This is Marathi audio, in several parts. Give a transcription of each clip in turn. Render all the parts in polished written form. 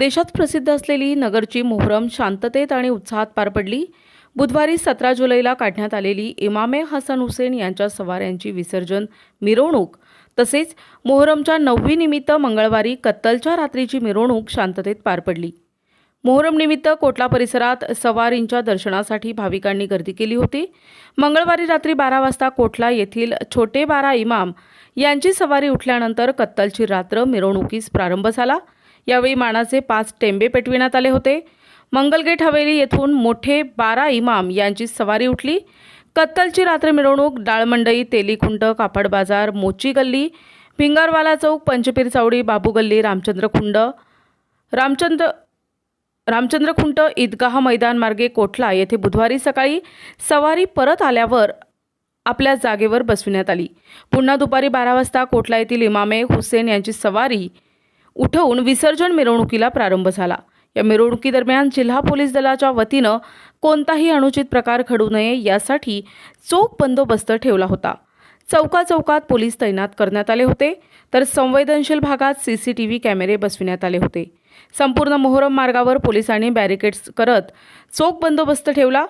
देशात प्रसिद्ध असलेली नगरची मोहरम शांततेत आणि उत्साहात पार पडली। बुधवारी 17 जुलैला काढण्यात आलेली इमामे हसन हुसेन यांच्या सवाऱ्यांची विसर्जन मिरवणूक तसेच मोहरमच्या 9वी निमित्त मंगळवारी कत्तलच्या रात्रीची मिरवणूक शांततेत पार पडली। मोहरम निमित्त कोटला परिसरात सवारींच्या दर्शनासाठी भाविकांनी गर्दी केली होती। मंगळवारी रात्री 12 वाजता कोटला येथील छोटे बारा इमाम यांची सवारी उठल्यानंतर कत्तलची रात्र मिरवणुकीस प्रारंभ झाला। यावेळी मानाचे 5 टेंबे पेटविण्यात आले होते। मंगलगेट हवेली येथून मोठे बारा इमाम यांची सवारी उठली। कत्तलची रात्र मिरवणूक डाळमंडई, तेलीखुंट, कापड बाजार, मोची गल्ली, भिंगारवाला चौक, पंचपीर चावडी, बाबू गल्ली, रामचंद्रखुंट, ईदगाह मैदान मार्गे कोटला येथे बुधवारी सकाळी सवारी परत आल्यावर आपल्या जागेवर बसविण्यात आली। पुन्हा दुपारी 12 वाजता कोटला येथील इमामे हुसेन यांची सवारी उठवून विसर्जन मिरवणुकीला प्रारंभ झाला। या मिरवणुकीदरम्यान जिल्हा पोलीस दलाच्या वतीनं कोणताही अनुचित प्रकार घडू नये यासाठी चोख बंदोबस्त ठेवला होता। चौकाचौकात पोलीस तैनात करण्यात आले होते, तर संवेदनशील भागात सीसीटीव्ही कॅमेरे बसविण्यात आले होते। संपूर्ण मोहरम मार्गावर पोलिसांनी बॅरिकेड्स करत चोख बंदोबस्त ठेवला।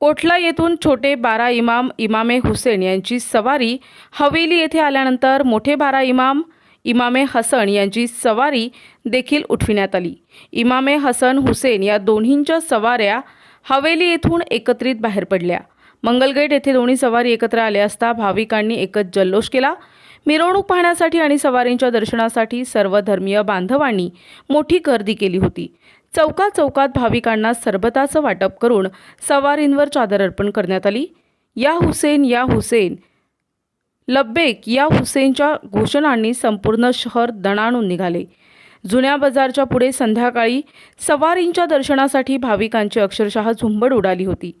कोटला येथून छोटे बारा इमामे हुसेन यांची सवारी हवेली येथे आल्यानंतर मोठे बारा इमामे हसन यांची सवारी देखील उठविण्यात आली। इमामे हसन हुसेन या दोन्हींच्या सवाऱ्या हवेली येथून एकत्रित बाहेर पडल्या। मंगलगेट येथे दोन्ही सवारी एकत्र आल्या असता भाविकांनी एकच जल्लोष केला। मिरवणूक पाहण्यासाठी आणि सवारींच्या दर्शनासाठी सर्व धर्मीय बांधवांनी मोठी गर्दी केली होती। चौकात भाविकांना सरबताचं वाटप करून सवारींवर चादर अर्पण करण्यात आली। या हुसेन लब्बेक या हुसेनच्या घोषणांनी संपूर्ण शहर दणाणून निघाले। जुन्या बाजारच्या पुढे संध्याकाळी सवारींच्या दर्शनासाठी भाविकांची अक्षरशः झुंबड उडाली होती।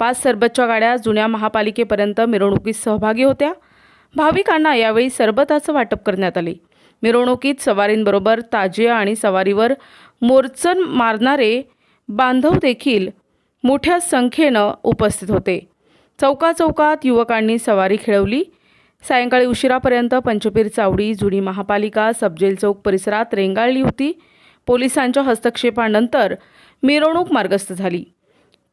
5 सरबतच्या गाड्या जुन्या महापालिकेपर्यंत मिरवणुकीत सहभागी होत्या। भाविकांना यावेळी सरबताचं वाटप करण्यात आले। मिरवणुकीत सवारींबरोबर ताजिया आणि सवारीवर मोर्चन मारणारे बांधव देखील मोठ्या संख्येनं उपस्थित होते। चौकात युवकांनी सवारी खेळवली। सायंकाळी उशिरापर्यंत पंचपीर चावडी, जुनी महापालिका, सबजेल चौक परिसरात रेंगाळली होती। पोलिसांच्या हस्तक्षेपानंतर मिरवणूक मार्गस्थ झाली।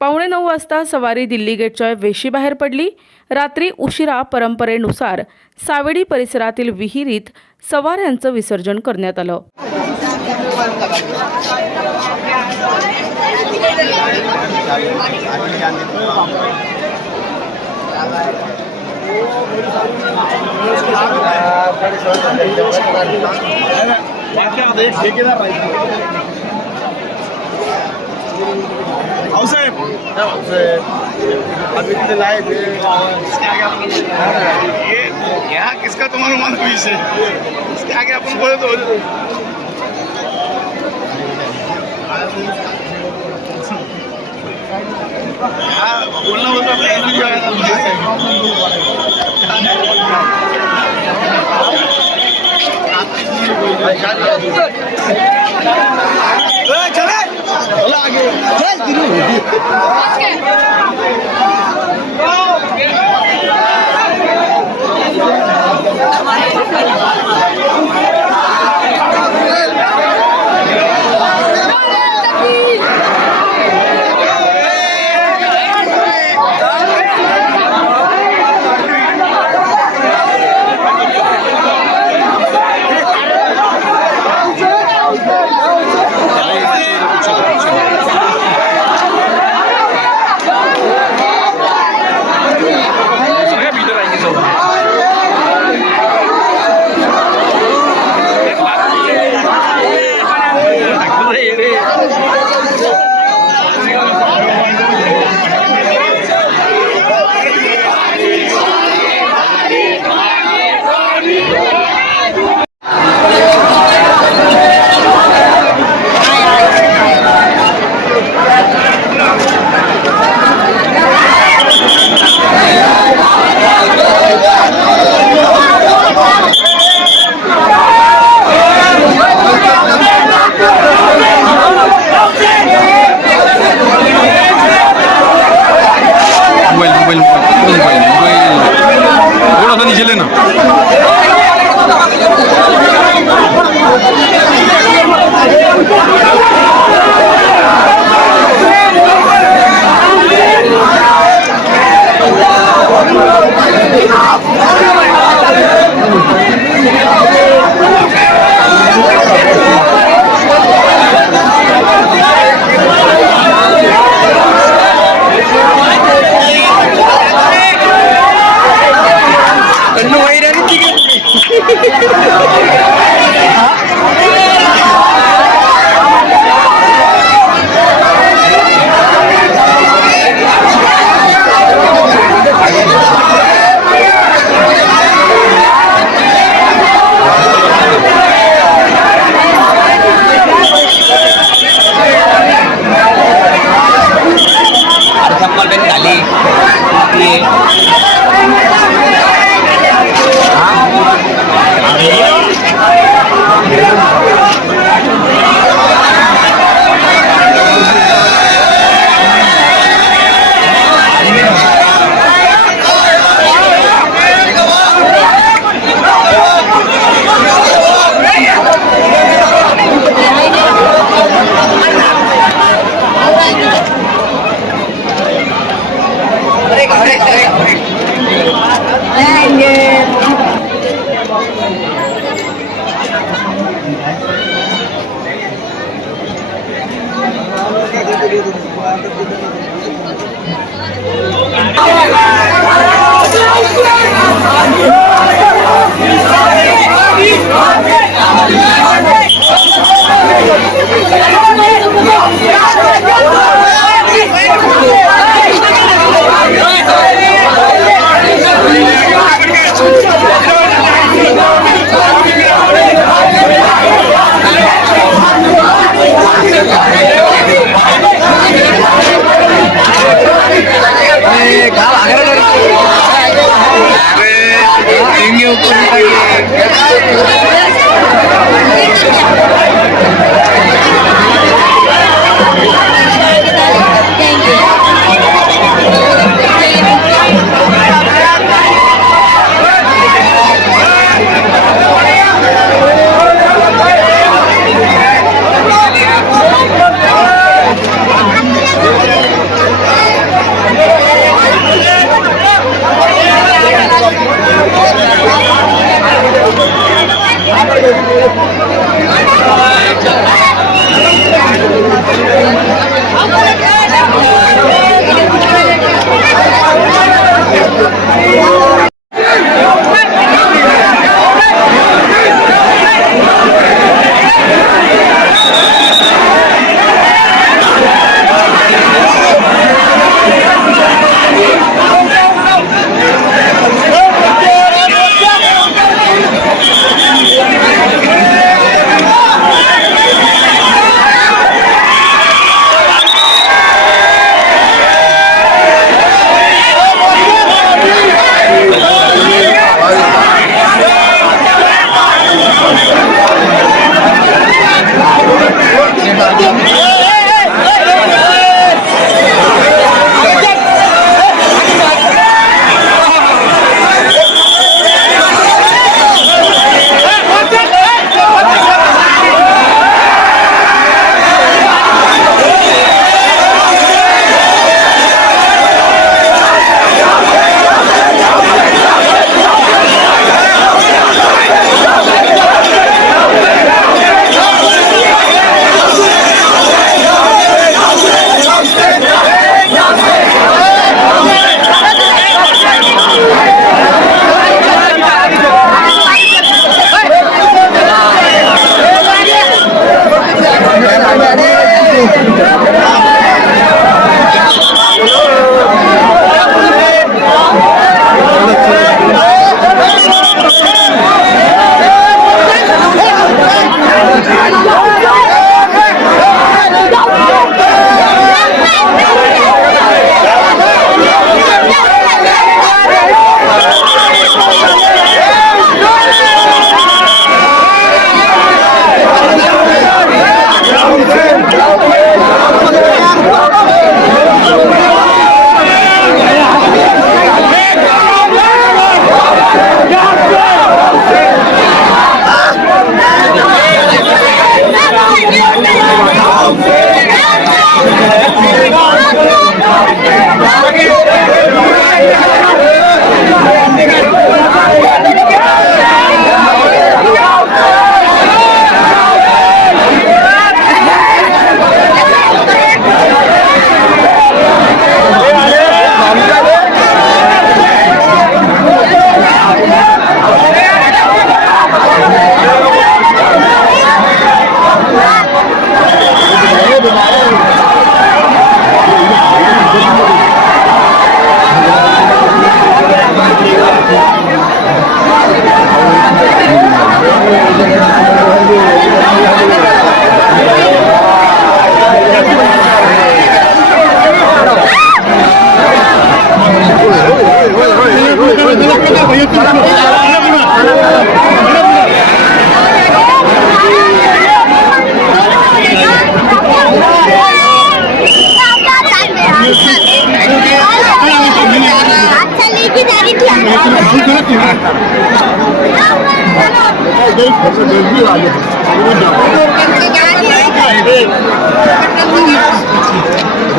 8:45 वाजता सवारी दिल्ली गेटच्या वेशीबाहेर पडली। रात्री उशिरा परंपरेनुसार सावेडी परिसरातील विहिरीत सवाऱ्यांचं विसर्जन करण्यात आलं। किसका तुम्हारा मन खुश है, इसके आगे अपन बोले तो बोलना होता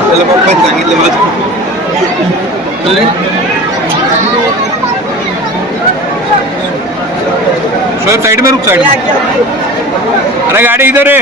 त्याला पप्पा सांगितलं मला साइड में रुक, साइड में। अरे गाड़ी इधर है।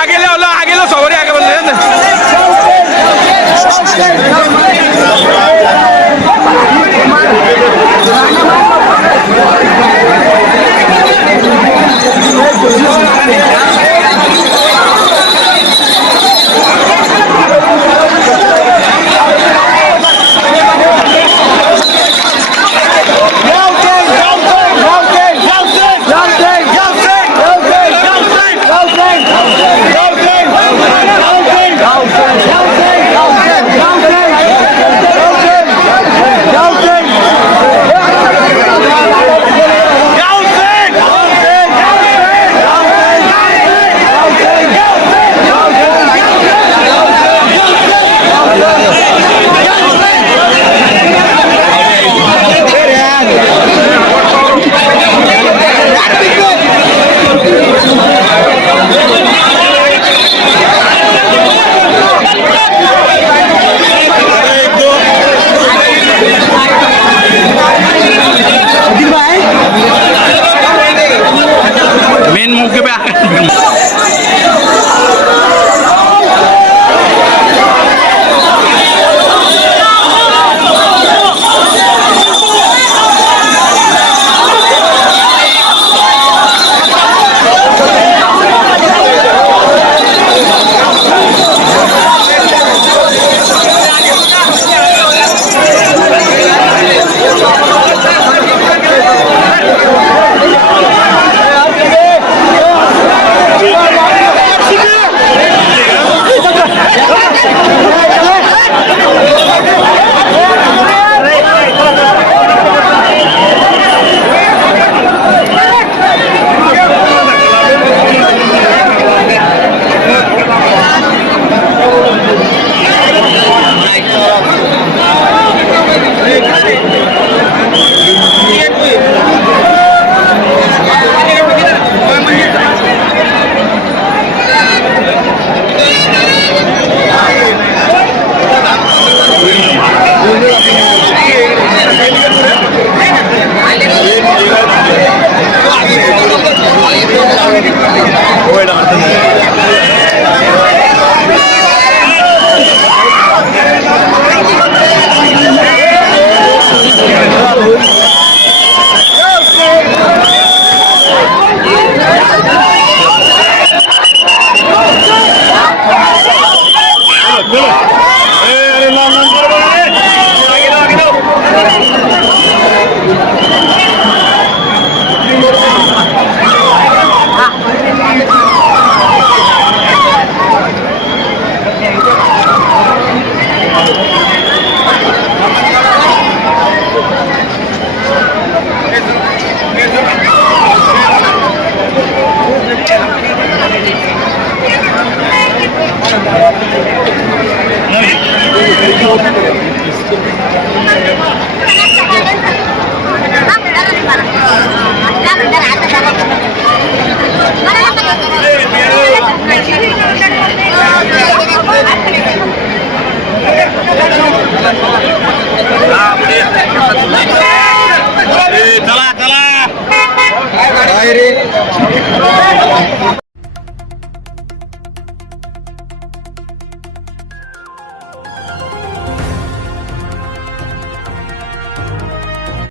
आगे लावला आगे लो सवारी आगे बंद मेन मौके पे चला चला